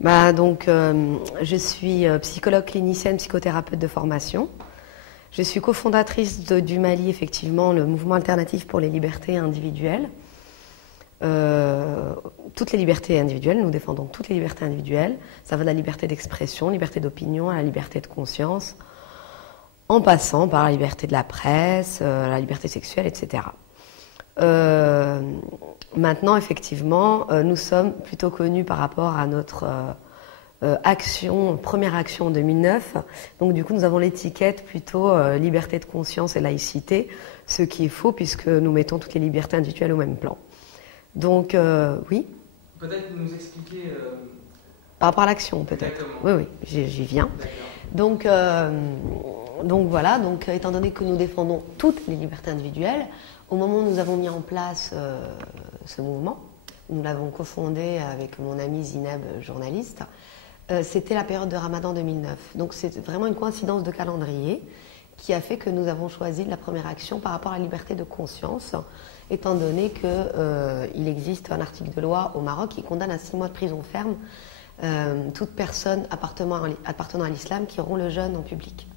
Je suis psychologue clinicienne, psychothérapeute de formation. Je suis cofondatrice du Mali, effectivement, le mouvement alternatif pour les libertés individuelles. Toutes les libertés individuelles, nous défendons toutes les libertés individuelles. Ça va de la liberté d'expression, liberté d'opinion, à la liberté de conscience, en passant par la liberté de la presse, la liberté sexuelle, etc. Maintenant, effectivement, nous sommes plutôt connus par rapport à notre première action en 2009. Donc du coup, nous avons l'étiquette plutôt liberté de conscience et laïcité, ce qui est faux puisque nous mettons toutes les libertés individuelles au même plan. Donc, oui. Peut-être nous expliquer... Par rapport à l'action, peut-être. Oui, j'y viens. Donc voilà, étant donné que nous défendons toutes les libertés individuelles, au moment où nous avons mis en place ce mouvement, nous l'avons cofondé avec mon amie Zineb, journaliste, c'était la période de Ramadan 2009. Donc c'est vraiment une coïncidence de calendrier qui a fait que nous avons choisi la première action par rapport à la liberté de conscience, étant donné qu'il existe un article de loi au Maroc qui condamne à 6 mois de prison ferme toute personne appartenant à l'islam qui rompt le jeûne en public.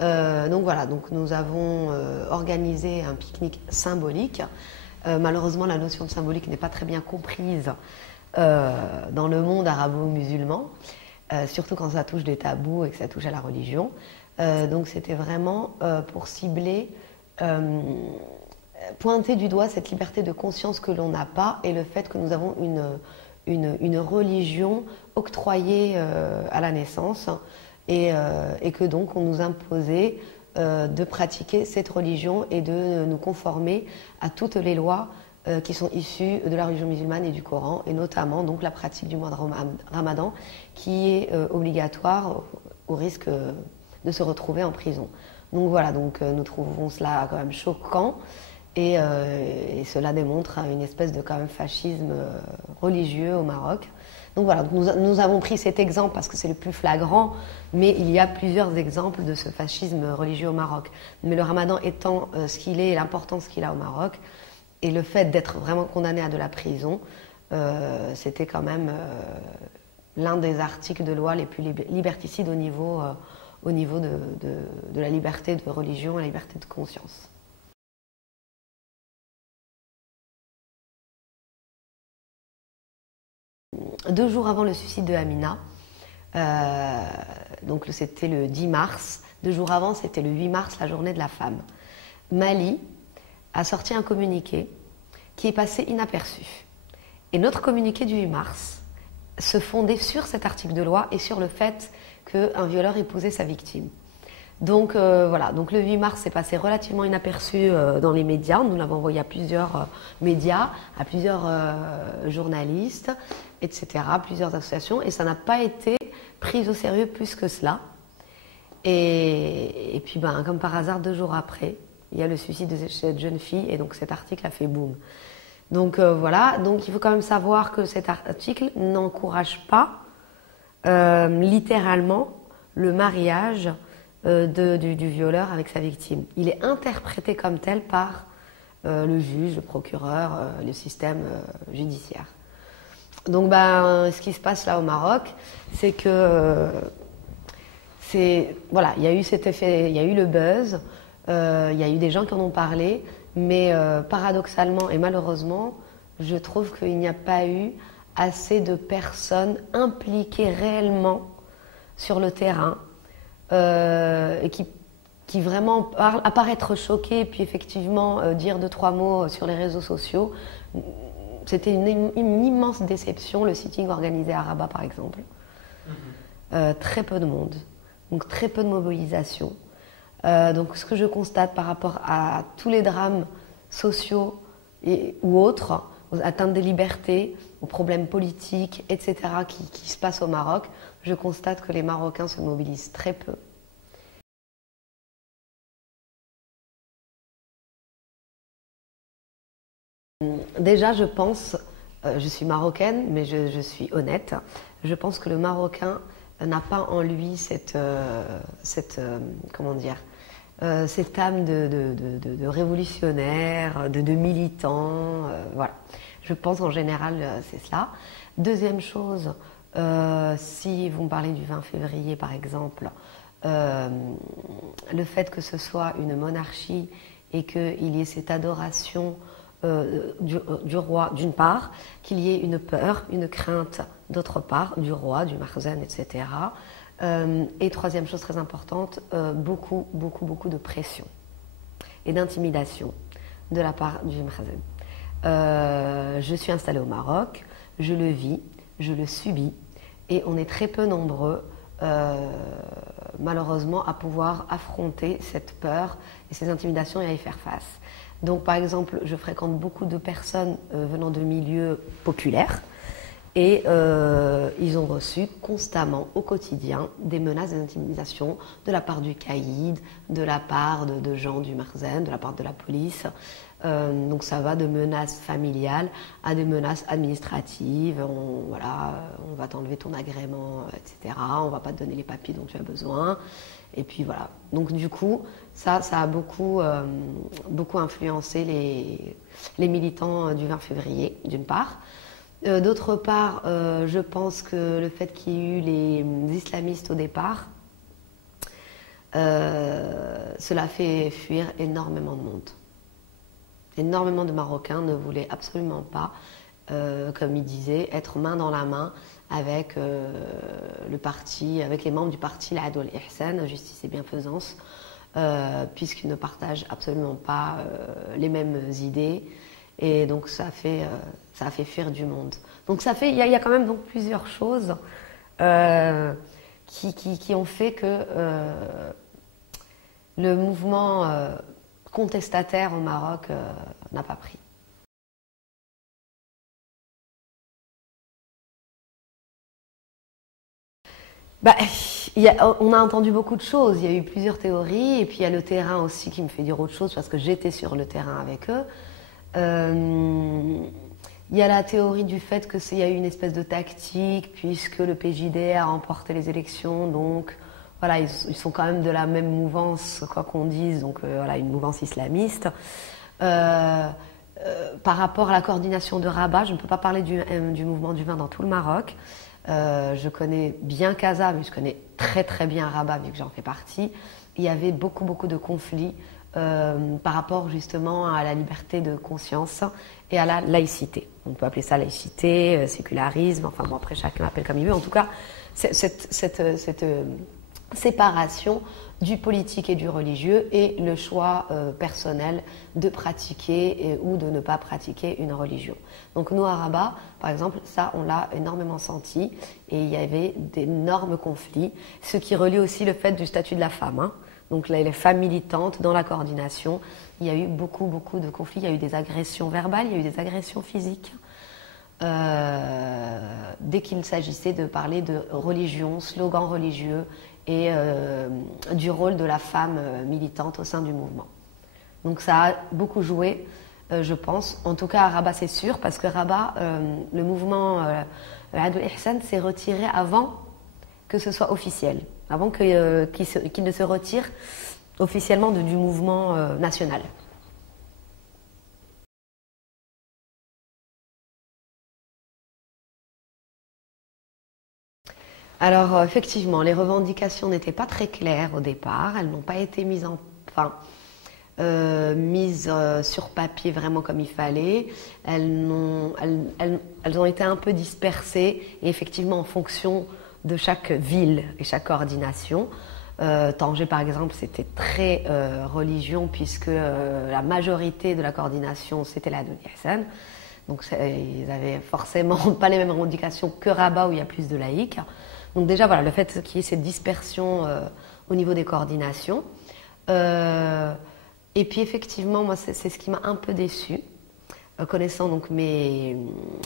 Donc voilà, nous avons organisé un pique-nique symbolique. Malheureusement, la notion de symbolique n'est pas très bien comprise dans le monde arabo-musulman, surtout quand ça touche des tabous et que ça touche à la religion. Donc c'était vraiment pour cibler, pointer du doigt cette liberté de conscience que l'on n'a pas et le fait que nous avons une religion octroyée à la naissance et que donc on nous imposait de pratiquer cette religion et de nous conformer à toutes les lois qui sont issues de la religion musulmane et du Coran, et notamment donc la pratique du mois de Ramadan qui est obligatoire au risque de se retrouver en prison. Donc voilà, nous trouvons cela quand même choquant et cela démontre une espèce de quand même fascisme religieux au Maroc. Donc voilà, nous avons pris cet exemple parce que c'est le plus flagrant, mais il y a plusieurs exemples de ce fascisme religieux au Maroc. Mais le Ramadan étant ce qu'il est et l'importance qu'il a au Maroc, et le fait d'être vraiment condamné à de la prison, c'était quand même l'un des articles de loi les plus liberticides au niveau de la liberté de religion et la liberté de conscience. Deux jours avant le suicide de Amina, donc c'était le 10 mars, 2 jours avant c'était le 8 mars, la journée de la femme, Mali a sorti un communiqué qui est passé inaperçu. Et notre communiqué du 8 mars se fondait sur cet article de loi et sur le fait qu'un violeur épousait sa victime. Donc voilà, donc le 8 mars s'est passé relativement inaperçu dans les médias. Nous l'avons envoyé à plusieurs médias, à plusieurs journalistes, etc., plusieurs associations, et ça n'a pas été pris au sérieux plus que cela. Et puis, comme par hasard, 2 jours après, il y a le suicide de cette jeune fille, et donc cet article a fait boum. Donc voilà, donc il faut quand même savoir que cet article n'encourage pas littéralement le mariage du violeur avec sa victime. Il est interprété comme tel par le juge, le procureur, le système judiciaire. Donc ce qui se passe là au Maroc, c'est que voilà, il y a eu cet effet, il y a eu le buzz, il y a eu des gens qui en ont parlé, mais paradoxalement et malheureusement, je trouve qu'il n'y a pas eu assez de personnes impliquées réellement sur le terrain et qui vraiment parlent, à part être choquées, puis effectivement dire 2-3 mots sur les réseaux sociaux. C'était une immense déception, le sitting organisé à Rabat par exemple. Très peu de monde, donc très peu de mobilisation. Donc ce que je constate par rapport à tous les drames sociaux ou autres, aux atteintes des libertés, aux problèmes politiques, etc. qui se passent au Maroc, je constate que les Marocains se mobilisent très peu. Déjà, je pense, je suis marocaine, mais je suis honnête, je pense que le Marocain n'a pas en lui cette âme de révolutionnaire, de militant, voilà. Je pense en général c'est cela. Deuxième chose, Si vous me parlez du 20 février par exemple, le fait que ce soit une monarchie et qu'il y ait cette adoration du roi d'une part, qu'il y ait une peur, une crainte d'autre part, du roi, du Makhzen, etc. Et troisième chose très importante, beaucoup de pression et d'intimidation de la part du Makhzen. Je suis installée au Maroc, je le vis, je le subis, et on est très peu nombreux, malheureusement, à pouvoir affronter cette peur et ces intimidations et à y faire face. Donc, par exemple, je fréquente beaucoup de personnes venant de milieux populaires, et ils ont reçu constamment, au quotidien, des menaces, des intimidations de la part du caïd, de la part de gens du Makhzen, de la part de la police. Donc ça va de menaces familiales à des menaces administratives. On va t'enlever ton agrément, etc. On ne va pas te donner les papiers dont tu as besoin. Et puis voilà. Donc du coup, ça a beaucoup influencé les militants du 20 février, d'une part. D'autre part, je pense que le fait qu'il y ait eu les islamistes au départ, cela fait fuir énormément de monde. Énormément de Marocains ne voulaient absolument pas, comme ils disaient, être main dans la main avec avec les membres du parti l'Adl al-Ihsan, Justice et Bienfaisance, puisqu'ils ne partagent absolument pas les mêmes idées. Et donc ça a fait fuir du monde. Donc il y a quand même donc plusieurs choses qui ont fait que le mouvement contestataire au Maroc n'a pas pris. On a entendu beaucoup de choses, il y a eu plusieurs théories, et puis il y a le terrain aussi qui me fait dire autre chose parce que j'étais sur le terrain avec eux. Il y a la théorie du fait qu'il y a eu une espèce de tactique puisque le PJD a remporté les élections, donc voilà, ils sont quand même de la même mouvance, quoi qu'on dise, donc voilà, une mouvance islamiste. Par rapport à la coordination de Rabat, je ne peux pas parler du mouvement du vin dans tout le Maroc. Je connais bien Casa, mais je connais très très bien Rabat vu que j'en fais partie. Il y avait beaucoup de conflits par rapport justement à la liberté de conscience et à la laïcité. On peut appeler ça laïcité, sécularisme, enfin bon, après chacun appelle comme il veut. En tout cas, cette séparation du politique et du religieux et le choix personnel de pratiquer ou de ne pas pratiquer une religion. Donc nous à Rabat, par exemple, ça on l'a énormément senti et il y avait d'énormes conflits, ce qui relie aussi le fait du statut de la femme. Hein. Donc les femmes militantes dans la coordination, il y a eu beaucoup de conflits, il y a eu des agressions verbales, il y a eu des agressions physiques. Dès qu'il s'agissait de parler de religion, slogans religieux et du rôle de la femme militante au sein du mouvement. Donc ça a beaucoup joué, je pense. En tout cas à Rabat c'est sûr, parce que Rabat, le mouvement Adl al-Ihsan s'est retiré avant que ce soit officiel, avant qu'il ne se retire officiellement du mouvement national. Alors effectivement, les revendications n'étaient pas très claires au départ, elles n'ont pas été mises sur papier vraiment comme il fallait. Elles ont été un peu dispersées et effectivement en fonction de chaque ville et chaque coordination. Tanger par exemple c'était très religion puisque la majorité de la coordination c'était la Adl al-Ihsan. Donc ils n'avaient forcément pas les mêmes revendications que Rabat où il y a plus de laïcs. Donc déjà voilà, le fait qu'il y ait cette dispersion au niveau des coordinations. Et puis effectivement, moi c'est ce qui m'a un peu déçue, connaissant donc mes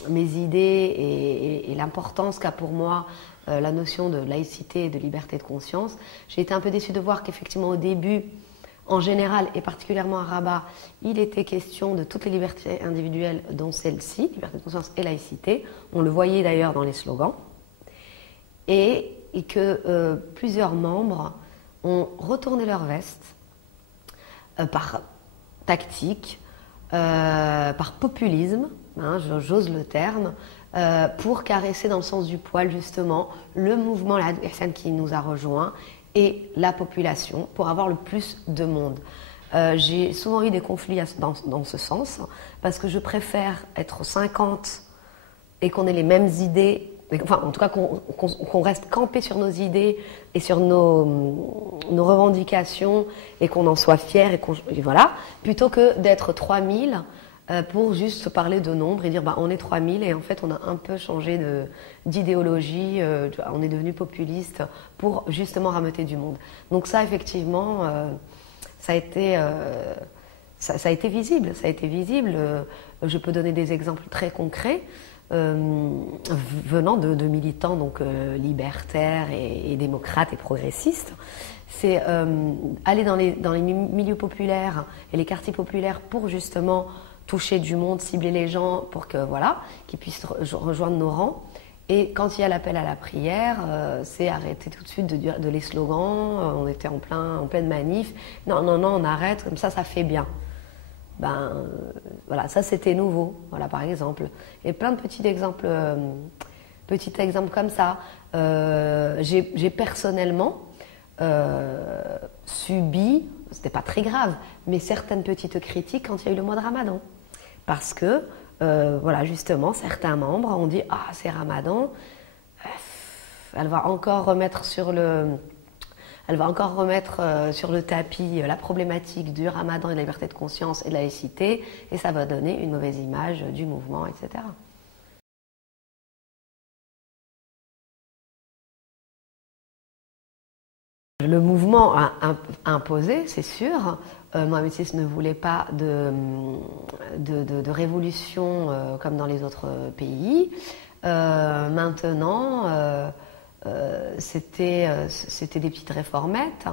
idées et l'importance qu'a pour moi la notion de laïcité et de liberté de conscience. J'ai été un peu déçue de voir qu'effectivement au début, en général et particulièrement à Rabat, il était question de toutes les libertés individuelles dont celle-ci, liberté de conscience et laïcité. On le voyait d'ailleurs dans les slogans. Et que plusieurs membres ont retourné leur veste par tactique, par populisme, hein, j'ose le terme, pour caresser dans le sens du poil justement le mouvement, la personne qui nous a rejoints et la population pour avoir le plus de monde. J'ai souvent eu des conflits dans ce sens parce que je préfère être 50 et qu'on ait les mêmes idées, enfin en tout cas qu'on reste campé sur nos idées et sur nos revendications et qu'on en soit fier et voilà, plutôt que d'être 3000 pour juste se parler de nombre et dire on est 3000 et en fait on a un peu changé d'idéologie, on est devenu populiste pour justement rameuter du monde. Donc ça effectivement ça a été visible, je peux donner des exemples très concrets venant de militants donc libertaires et démocrates et progressistes. C'est aller dans les milieux populaires et les quartiers populaires pour justement toucher du monde, cibler les gens pour que voilà, qu'ils puissent rejoindre nos rangs. Et quand il y a l'appel à la prière, c'est arrêter tout de suite de dire les slogans. On était en pleine manif. Non, on arrête. Comme ça fait bien. Voilà, ça c'était nouveau. Voilà, par exemple. Et plein de petits exemples comme ça. J'ai personnellement subi, c'était pas très grave, mais certaines petites critiques quand il y a eu le mois de Ramadan. Parce que, voilà, justement, certains membres ont dit « Ah, c'est Ramadan, elle va encore remettre sur le tapis la problématique du Ramadan et de la liberté de conscience et de la laïcité, et ça va donner une mauvaise image du mouvement, etc. » Le mouvement a imposé, c'est sûr. Mohamed VI ne voulait pas de révolution comme dans les autres pays. Maintenant, c'était des petites réformettes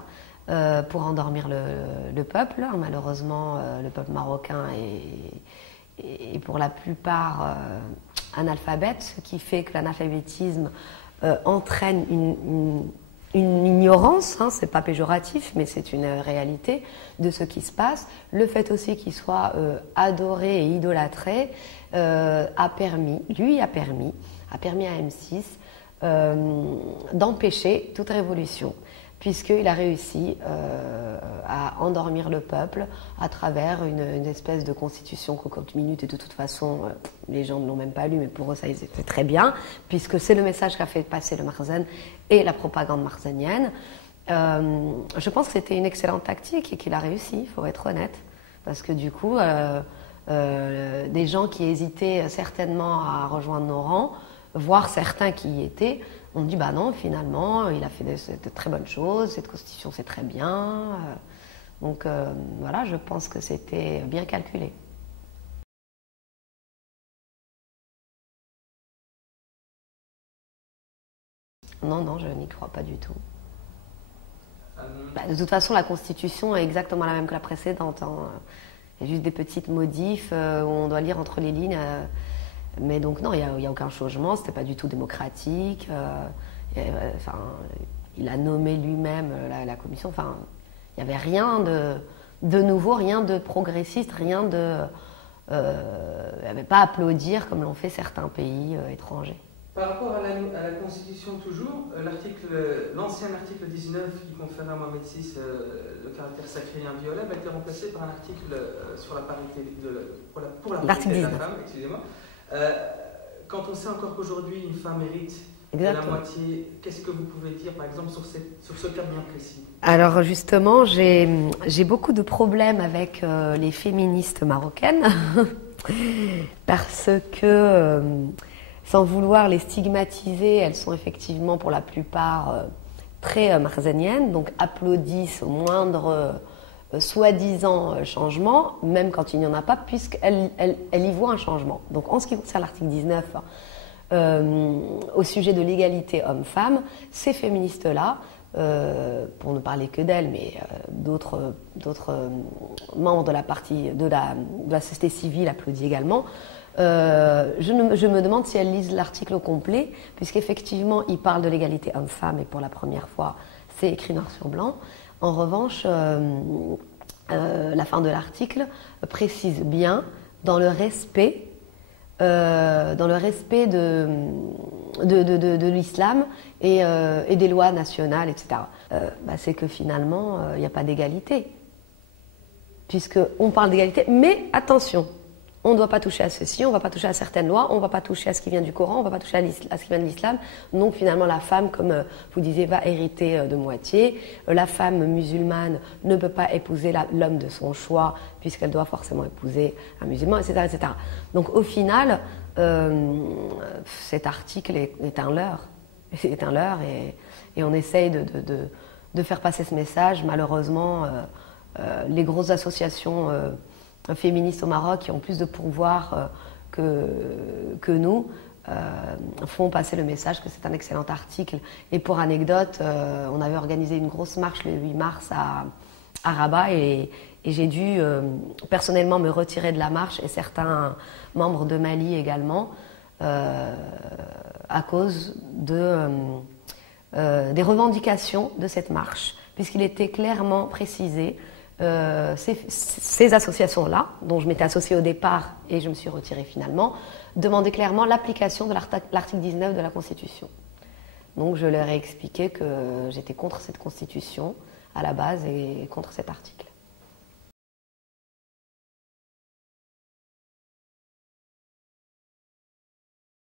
pour endormir le peuple. Malheureusement, le peuple marocain est pour la plupart analphabète, ce qui fait que l'analphabétisme entraîne une ignorance, c'est pas péjoratif, mais c'est une réalité de ce qui se passe. Le fait aussi qu'il soit adoré et idolâtré a permis à M6 d'empêcher toute révolution, puisqu'il a réussi à endormir le peuple à travers une espèce de constitution cocotte minute, et de toute façon, les gens ne l'ont même pas lu, mais pour eux, ça c'était très bien, puisque c'est le message qu'a fait passer le Marzen et la propagande marzenienne. Je pense que c'était une excellente tactique et qu'il a réussi, il faut être honnête, parce que du coup, des gens qui hésitaient certainement à rejoindre nos rangs, voire certains qui y étaient, on dit non, finalement, il a fait de très bonnes choses, cette constitution c'est très bien. Donc voilà, je pense que c'était bien calculé. Non, je n'y crois pas du tout. De toute façon, la constitution est exactement la même que la précédente. Il y a juste des petites modifs où on doit lire entre les lignes. Mais donc non, il n'y a aucun changement, c'était pas du tout démocratique. Il a nommé lui-même la commission. Enfin, il n'y avait rien de nouveau, rien de progressiste, rien de... il n'y avait pas à applaudir comme l'ont fait certains pays étrangers. Par rapport à la Constitution toujours, l'ancien article 19 qui conférait à Mohamed VI le caractère sacré et inviolable a été remplacé par un article sur la parité pour la parité de la femme, excusez-moi. Quand on sait encore qu'aujourd'hui une femme hérite de la moitié, qu'est-ce que vous pouvez dire par exemple sur ce cas bien précis? Alors justement, j'ai beaucoup de problèmes avec les féministes marocaines parce que sans vouloir les stigmatiser, elles sont effectivement pour la plupart très marzeniennes, donc applaudissent au moindre soi-disant changement, même quand il n'y en a pas, puisqu'elle y voit un changement. Donc en ce qui concerne l'article 19, au sujet de l'égalité homme-femme, ces féministes-là, pour ne parler que d'elles, mais d'autres membres de la société civile applaudissent également, je me demande si elles lisent l'article au complet, puisqu'effectivement il parle de l'égalité homme-femme, et pour la première fois c'est écrit noir sur blanc. En revanche, la fin de l'article précise bien, dans le respect dans le respect de l'islam et des lois nationales, etc. C'est que finalement, il n'y a pas d'égalité. Puisqu'on parle d'égalité, mais attention, on ne doit pas toucher à ceci, on ne va pas toucher à certaines lois, on ne va pas toucher à ce qui vient du Coran, on ne va pas toucher à ce qui vient de l'islam. Donc finalement, la femme, comme vous disiez, va hériter de moitié. La femme musulmane ne peut pas épouser l'homme de son choix, puisqu'elle doit forcément épouser un musulman, etc. etc. Donc au final, cet article est un leurre. C'est un leurre et on essaye de faire passer ce message. Malheureusement, les grosses associations féministes au Maroc qui ont plus de pouvoir que nous font passer le message que c'est un excellent article. Et pour anecdote, on avait organisé une grosse marche le 8 mars à Rabat et j'ai dû personnellement me retirer de la marche et certains membres de Mali également à cause des revendications de cette marche, puisqu'il était clairement précisé ces associations-là, dont je m'étais associée au départ et je me suis retirée finalement, demandaient clairement l'application de l'article 19 de la Constitution. Donc je leur ai expliqué que j'étais contre cette Constitution à la base et contre cet article.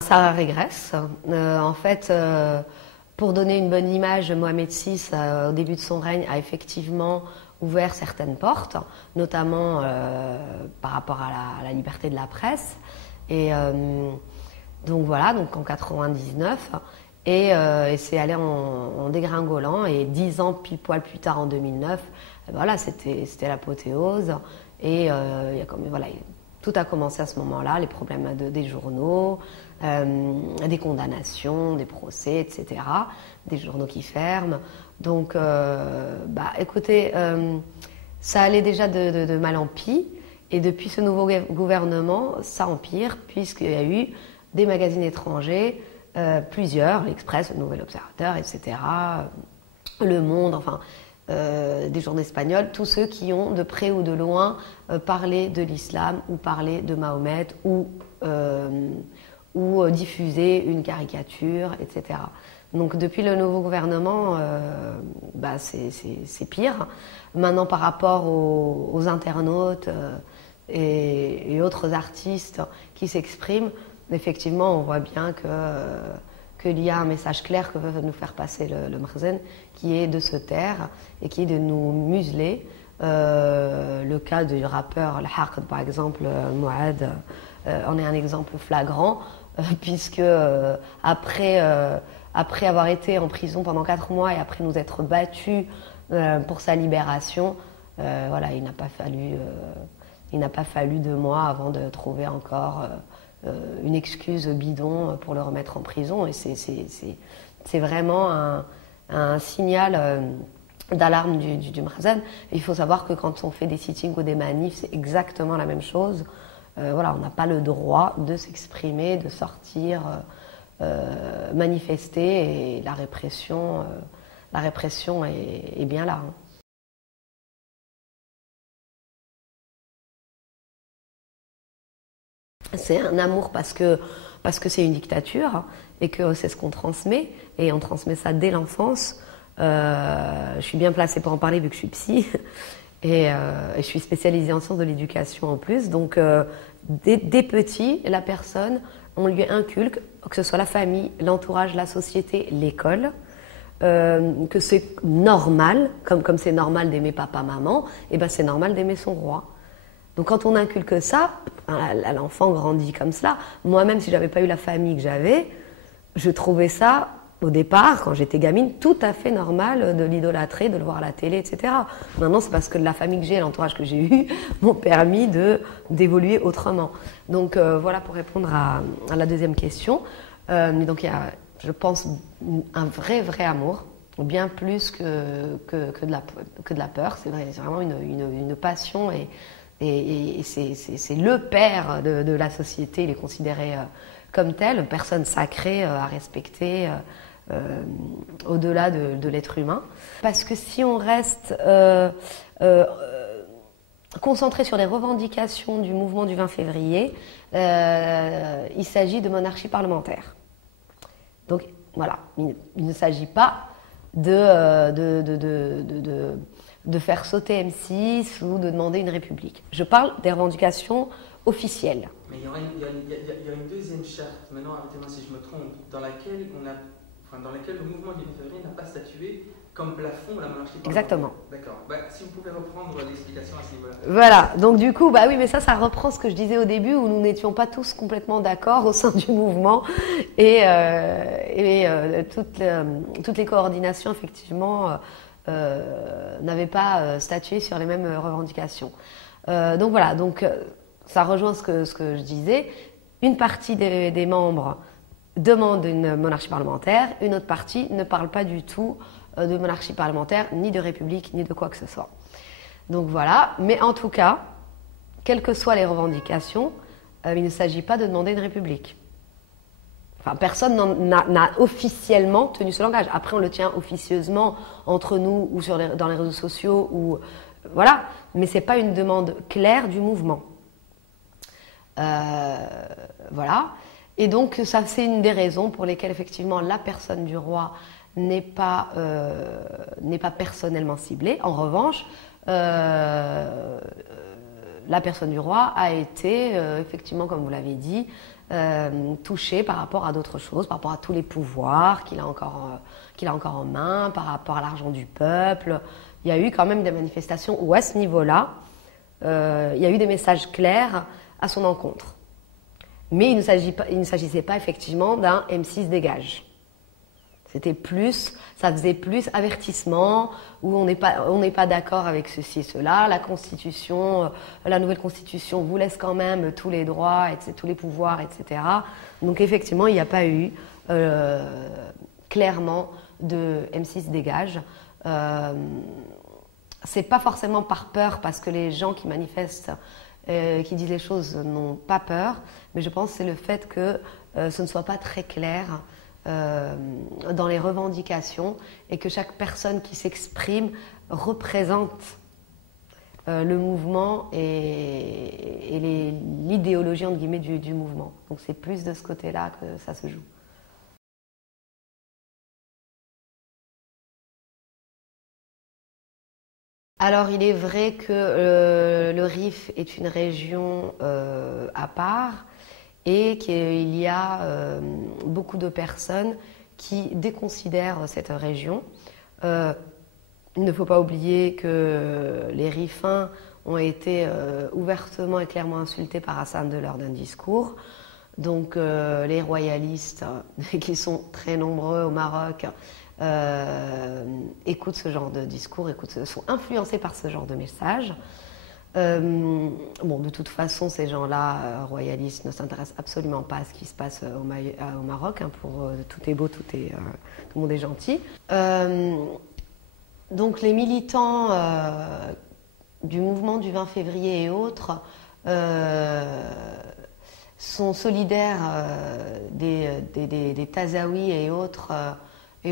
Ça régresse. En fait, pour donner une bonne image, Mohamed VI, au début de son règne, a effectivement ouvert certaines portes, notamment par rapport à la liberté de la presse. Et donc voilà, donc en 99, et c'est allé en dégringolant. Et 10 ans pile poil plus tard, en 2009, voilà, c'était l'apothéose. Et voilà, tout a commencé à ce moment-là, les problèmes des journaux, des condamnations, des procès, etc., des journaux qui ferment. Donc, écoutez, ça allait déjà de mal en pis, et depuis ce nouveau gouvernement, ça empire, puisqu'il y a eu des magazines étrangers, plusieurs, l'Express, le Nouvel Observateur, etc., Le Monde, enfin, des journaux espagnols, tous ceux qui ont de près ou de loin parlé de l'islam ou parlé de Mahomet ou diffusé une caricature, etc. Donc depuis le nouveau gouvernement, c'est pire. Maintenant, par rapport aux internautes et autres artistes qui s'expriment, effectivement, on voit bien qu'il y a un message clair que veut nous faire passer le Makhzen, qui est de se taire et qui est de nous museler. Le cas du rappeur Al-Haqd, par exemple, Mouad, en est un exemple flagrant, puisque après avoir été en prison pendant 4 mois et après nous être battus pour sa libération, voilà, il n'a pas fallu 2 mois avant de trouver encore une excuse bidon pour le remettre en prison. Et c'est vraiment un signal d'alarme du Makhzen. Il faut savoir que quand on fait des sittings ou des manifs, c'est exactement la même chose. Voilà, on n'a pas le droit de s'exprimer, de sortir, manifester, et la répression est bien là. Hein. C'est un amour parce que c'est une dictature et que c'est ce qu'on transmet, et on transmet ça dès l'enfance. Je suis bien placée pour en parler vu que je suis psy et je suis spécialisée en sciences de l'éducation en plus. Donc dès petit, la personne, on lui inculque, que ce soit la famille, l'entourage, la société, l'école, que c'est normal, comme c'est normal d'aimer papa, maman, et ben c'est normal d'aimer son roi. Donc quand on inculque ça, l'enfant grandit comme cela. Moi-même, si j'avais pas eu la famille que j'avais, je trouvais ça, au départ, quand j'étais gamine, tout à fait normal de l'idolâtrer, de le voir à la télé, etc. Maintenant, c'est parce que la famille que j'ai et l'entourage que j'ai eu m'ont permis d'évoluer autrement. Donc voilà pour répondre à la deuxième question. Donc il y a, je pense, un vrai amour, bien plus que de la peur. C'est vraiment une passion et c'est le père de la société. Il est considéré comme tel, personne sacrée à respecter au-delà de l'être humain. Parce que si on reste concentré sur les revendications du mouvement du 20 février, il s'agit de monarchie parlementaire. Donc voilà, il ne s'agit pas de faire sauter M6 ou de demander une république. Je parle des revendications officielles. Mais il y a une deuxième charte, maintenant arrêtez-moi si je me trompe, dans laquelle le mouvement du 20 février n'a pas statué comme plafond la monarchie parlementaire. Exactement. D'accord. Si vous pouvez reprendre l'explication à ce niveau-là. Voilà, donc du coup, oui, mais ça reprend ce que je disais au début, où nous n'étions pas tous complètement d'accord au sein du mouvement, et toutes les coordinations, effectivement, n'avaient pas statué sur les mêmes revendications. Donc voilà, ça rejoint ce que je disais. Une partie des membres demande une monarchie parlementaire, une autre partie ne parle pas du tout de monarchie parlementaire, ni de république, ni de quoi que ce soit. Donc voilà, mais en tout cas, quelles que soient les revendications, il ne s'agit pas de demander une république. Enfin, personne n'a officiellement tenu ce langage. Après, on le tient officieusement entre nous ou dans les réseaux sociaux, voilà, mais ce n'est pas une demande claire du mouvement. Voilà. Et donc, ça, c'est une des raisons pour lesquelles, effectivement, la personne du roi n'est pas personnellement ciblée. En revanche, la personne du roi a été, effectivement, comme vous l'avez dit, touchée par rapport à d'autres choses, par rapport à tous les pouvoirs qu'il a encore en main, par rapport à l'argent du peuple. Il y a eu quand même des manifestations où, à ce niveau-là, il y a eu des messages clairs à son encontre. Mais il ne s'agissait pas effectivement d'un M6 dégage. Ça faisait plus avertissement, où on n'est pas d'accord avec ceci et cela. La Constitution, la nouvelle Constitution vous laisse quand même tous les droits, tous les pouvoirs, etc. Donc effectivement, il n'y a pas eu clairement de M6 dégage. C'est pas forcément par peur, parce que les gens qui manifestent, qui disent les choses n'ont pas peur, mais je pense que c'est le fait que ce ne soit pas très clair dans les revendications, et que chaque personne qui s'exprime représente le mouvement et l'idéologie entre guillemets du mouvement. Donc c'est plus de ce côté-là que ça se joue. Alors il est vrai que le Rif est une région à part, et qu'il y a beaucoup de personnes qui déconsidèrent cette région. Il ne faut pas oublier que les Rifins ont été ouvertement et clairement insultés par Hassan lors d'un discours. Donc les royalistes, qui sont très nombreux au Maroc, écoutent ce genre de discours, sont influencés par ce genre de messages. De toute façon, ces gens-là, royalistes, ne s'intéressent absolument pas à ce qui se passe au Maroc. Pour tout est beau, tout le monde est gentil. Donc les militants du mouvement du 20 février et autres sont solidaires des Tazaouis et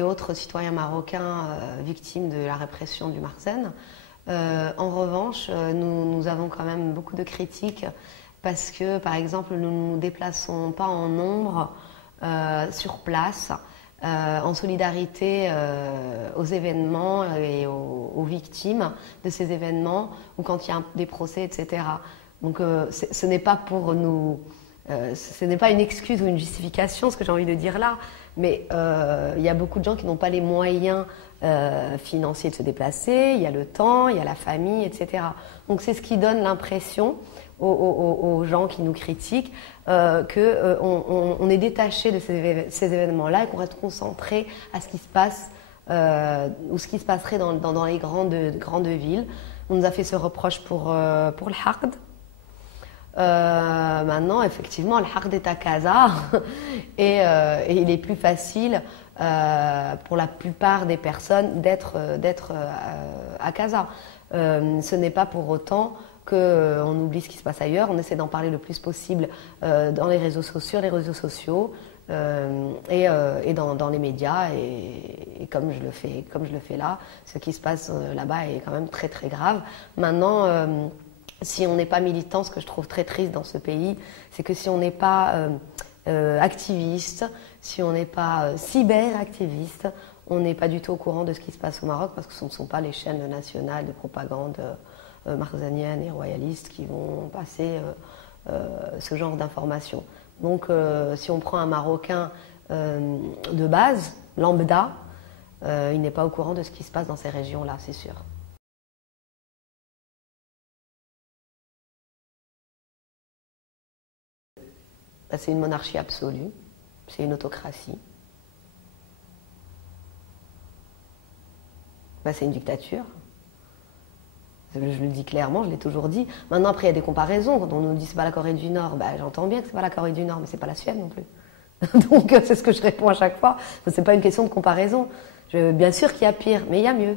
autres citoyens marocains victimes de la répression du Marzen. En revanche, nous avons quand même beaucoup de critiques, parce que, par exemple, nous ne nous déplaçons pas en nombre sur place, en solidarité aux événements et aux victimes de ces événements, ou quand il y a des procès, etc. Donc ce n'est pas pour nous... ce n'est pas une excuse ou une justification, ce que j'ai envie de dire là, mais il y a beaucoup de gens qui n'ont pas les moyens financiers de se déplacer, il y a le temps, il y a la famille, etc. Donc c'est ce qui donne l'impression aux gens qui nous critiquent qu'on est détaché de ces événements-là, et qu'on reste concentré à ce qui se passe ou ce qui se passerait dans les grandes villes. On nous a fait ce reproche pour le Haqd. Maintenant, effectivement, le Haqd est à Casa et il est plus facile pour la plupart des personnes d'être à Casa. Ce n'est pas pour autant qu'on oublie ce qui se passe ailleurs. On essaie d'en parler le plus possible dans les réseaux sociaux, et dans les médias, et comme je le fais là. Ce qui se passe là-bas est quand même très très grave. Maintenant, si on n'est pas militant, ce que je trouve très triste dans ce pays, c'est que si on n'est pas activiste, si on n'est pas cyberactiviste, on n'est pas du tout au courant de ce qui se passe au Maroc parce que ce ne sont pas les chaînes nationales de propagande marzanienne et royaliste qui vont passer ce genre d'informations. Donc si on prend un Marocain de base, lambda, il n'est pas au courant de ce qui se passe dans ces régions-là, c'est sûr. C'est une monarchie absolue, c'est une autocratie. C'est une dictature. Je le dis clairement, je l'ai toujours dit. Maintenant, après, il y a des comparaisons. Quand on nous dit que ce n'est pas la Corée du Nord, j'entends bien que ce n'est pas la Corée du Nord, mais ce n'est pas la Suède non plus. Donc, c'est ce que je réponds à chaque fois. Ce n'est pas une question de comparaison. Bien sûr qu'il y a pire, mais il y a mieux.